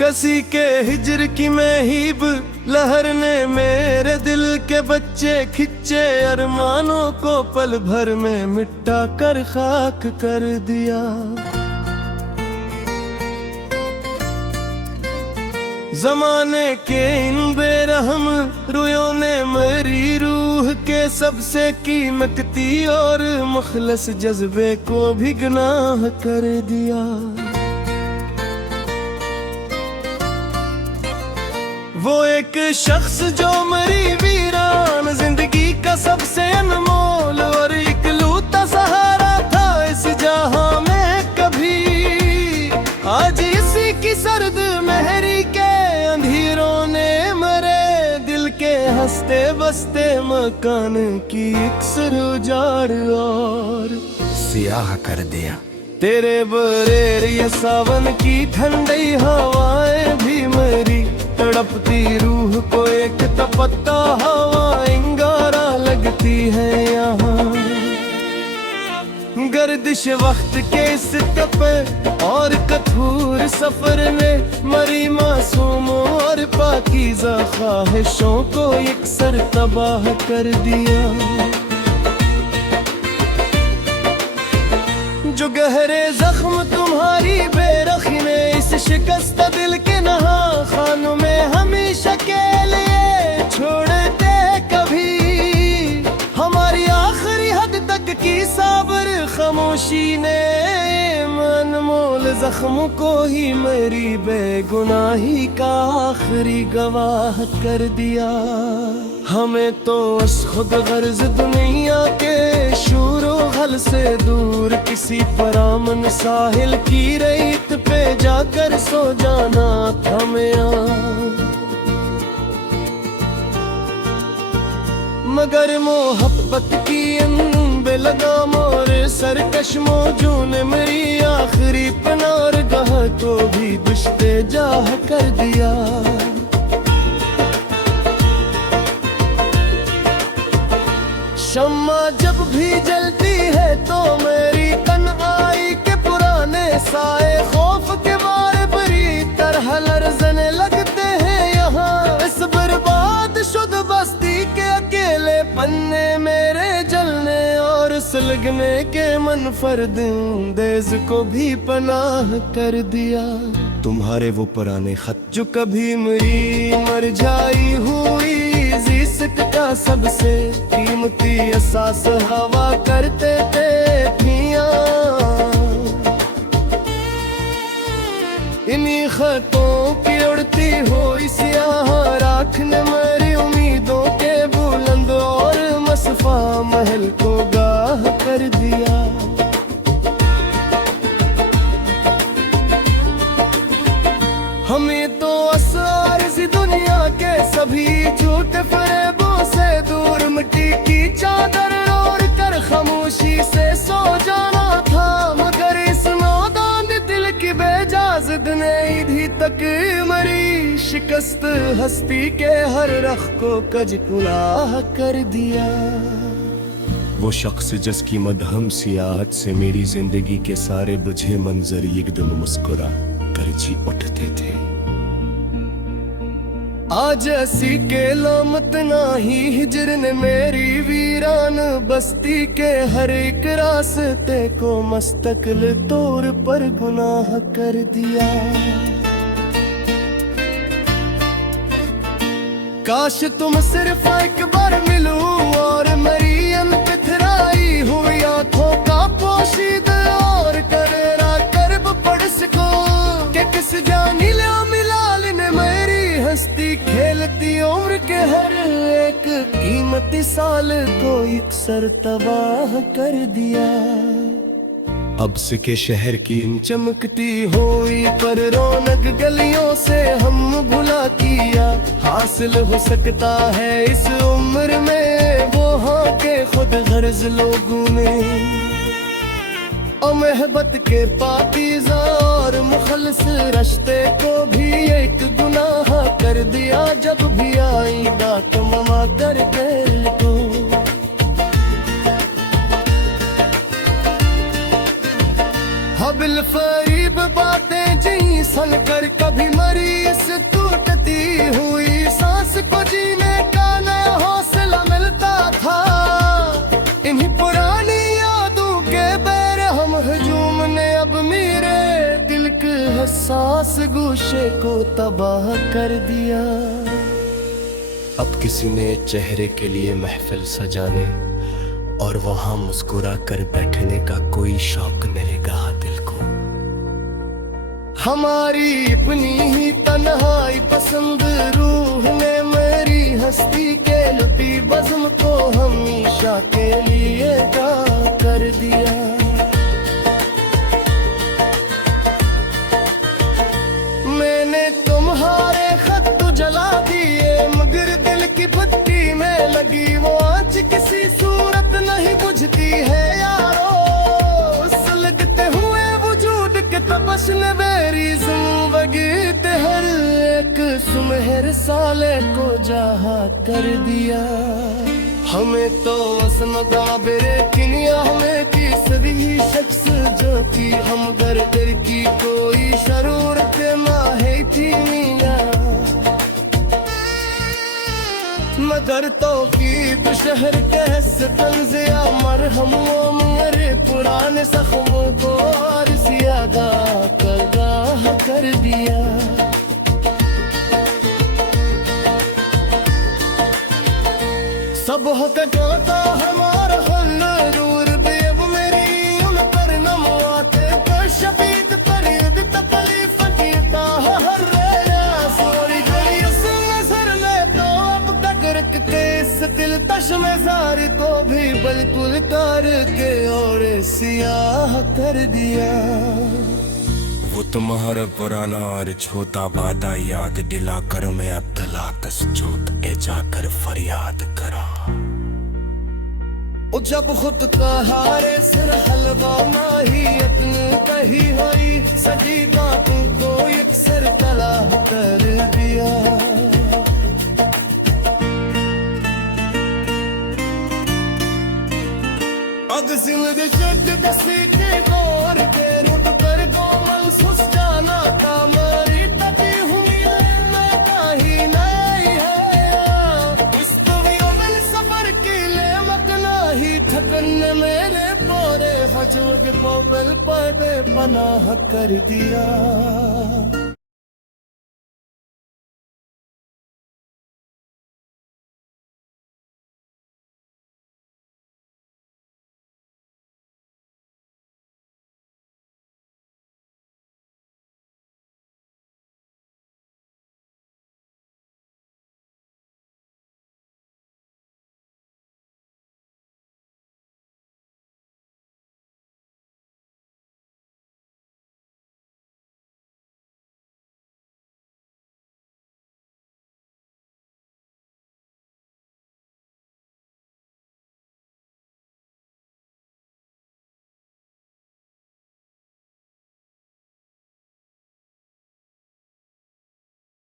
कसी के हिजर की महीब लहर ने मेरे दिल के बच्चे खिंचे, अरमानों को पल भर में मिटा कर खाक कर दिया। जमाने के इन बेरहम रुयों ने मेरी रूह के सबसे कीमती और मुखलस जज्बे को भी गुनाह कर दिया। वो एक शख्स जो मेरी वीरान जिंदगी का सबसे अनमोल और इकलौता सहारा था इस जहां में कभी, आज इसी की सर्द मेहरी के अंधेरों ने मरे दिल के हंसते बसते मकान की अक्सर उजाड़ और सियाह कर दिया। तेरे बरेर ये सावन की ठंडी हवाएं भी मेरी तड़पती रूह को एक तपता हवा इंगारा लगती है यहाँ। गर्दिश वक्त के इस तपे और कठोर सफर ने मरी मासूमों और पाकीज़ा ख्वाहिशों को यकसर तबाह कर दिया। जो गहरे जख्म तुम्हारी बेरखी ने इस शिकस्त दिल के नहा खानों में हमेशा के लिए छोड़ दे कभी, हमारी आखिरी हद तक की साबर खामोशी ने अनमोल जख्म को ही मेरी बेगुनाही का आखिरी गवाह कर दिया। हमें तो उस खुद गर्ज दुनिया के शूरो हल से दूर किसी परामन साहिल की रेत पे जाकर सो जाना था मेरा, मगर मोहब्बत की बेलगाम और सरकश मौजू ने मेरी आखिरी पनार गाह को भी दुश्ते जाह कर दिया। शम्मा जब भी जलती है तो मेरी तन्हाई के पुराने साए खौफ के बारे बरी तरह लरज़ने लगते हैं यहाँ। इस बर्बाद शुद्ध बस्ती के अकेले पन्ने मेरे जलने और सुलगने के मनफरद देज को भी पनाह कर दिया। तुम्हारे वो पुराने खत जो कभी मेरी मरझाई हुई जिस्क का सबसे कीमती एहसास हवा करते थे पिया, इन्हीं खतों की उड़ती हुई स्याह राख ने मेरी उम्मीदों के बुलंद और मसफा महल को गाह कर दिया। हमें तो असरार सी दुनिया के सभी झूठे फरेबों से दूर मिट्टी की चादर ओढ़ कर खामोशी से सो जाना था, मगर इस नादान दिल की बेजाज़त ने इधी तक मरी शिकस्त हस्ती के हर रख को कजकुलाह कर दिया। वो शख्स जिसकी मदहम सियाहत से मेरी जिंदगी के सारे बुझे मंजर एकदम मुस्कुरा कर जी उठते थे, आज ऐसी के लामत नाही हिजर ने मेरी वीरान बस्ती के हर एक रास्ते को मस्तकल तौर पर गुनाह कर दिया। काश तुम सिर्फ एक बार मिलो और मेरी अनपिथराई हुई आंखों का पोशीद और करेरा करब पढ़ सको कि किस जानी मिलाल ने मेरी हस्ती खेलती उम्र के हर एक कीमती साल को यकसर तबाह कर दिया। अब से के शहर की इन चमकती हुई पर रौनक गलियों से हम भुला किया, हासिल हो सकता है इस उम्र में वो हाँ के खुद गर्ज लोगों ने मोहब्बत के पाकीज़ा और मुखलिस रिश्ते को भी एक गुनाह कर दिया। जब भी आई बात ममा कर दिल को हबिल फरीब बातें जी सन कर कभी मरी गूशे को तबाह कर दिया। अब किसी ने चेहरे के लिए महफिल सजाने और वहां मुस्कुरा कर बैठने का कोई शौक न रहेगा दिल को। हमारी अपनी ही तन्हाई पसंद रूह ने मेरी हस्ती के लुटी बज़्म को हमेशा के लिए गा कर दिया। मैंने तुम्हारे खत तो जला दिए, मगर दिल की भट्टी में लगी वो आँच किसी सूरत नहीं बुझती है यारो। सुलगते हुए वजूद के तपश ने मेरी जिंदगी ते हर एक सुनहरे साले को जहा कर दिया। हमें तो असमदा बेरे किनिया हमें तीसरी शख्स जो थी हम घर की कोई शरूरत ना है थी मिया। मगर तो की शहर कैसे तंजिया मरहम वो मेरे पुराने जख्मों को और ज्यादा करगाह कर दिया। सब हक जाता हमारा हल दूर भी अब मेरी उन पर नमवाते कर शबीत पर युद्ध तकलीफ कीता हर रेया सोरी गई उस नजर ने तो अब तक रख के इस दिल तश में सारी तो भी बिल्कुल कर के और सियाह कर दिया। वो तुम्हारा पुराना और छोटा वादा याद दिला कर मैं अब तलाकस जोत ए जाकर फरियाद करा। जब खुद का हारे सिर हलवा माहियत कही हुई सजी बातों को एक सिर तला कर दिया। अग जिंदगी जद दसी के दौर के रुट कर दो मनसूस जाना था मारी तभी हुई मैं कहीं नहीं है। इस दुनिया में सफर के लिए मकना ही थकन ने मेरे पोरे हजम के पोबल पर पनाह कर दिया।